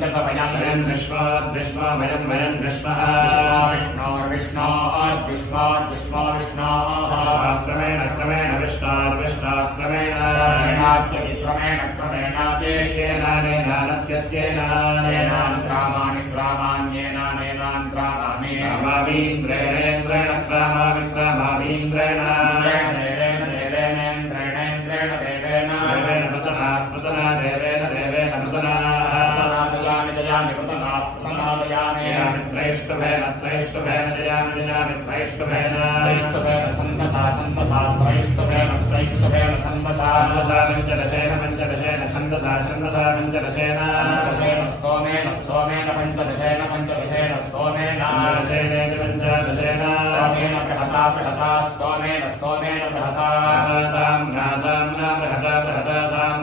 वयं विश्वाद्विश्वावयं वयं विश्वः विष्णोर्विष्णोर्विष्णोर्विष्णोर्विष्णोः क्रमेण विष्णार्विष्णाक्रमेण क्रामाणि क्रामाण्येनानेनान् क्रामामि क्रामामीन्द्रेणेन्द्रेण क्रामामि क्रामामीन्द्रेण देवेनेन्द्रेणेन्द्रेणेन्द्रेण देवेन देवेन पतना स्मृतना देवेन देवेन पतना जयामि जयामि पतना स्मृतना जयामि त्रैष्टभेन त्रैष्टभेन जयामि जयामि त्रैष्टभेन त्रैष्टभेन छन्दसा छन्दसा त्रैष्टभेन त्रैष्टभेन छन्दसा छन्दसा पञ्चदशेन पञ्चदशेन छन्दसा छन्दसा पञ्चदशेन पञ्चदशेन स्तोमेन स्तोमेन पञ्चदशेन पञ्चदशेन स्तोमेन पञ्चदशेन पञ्चदशेन स्तोमेन बृहता बृहता स्तोमेन स्तोमेन बृहता साम्ना साम्ना बृहता बृहता साम्ना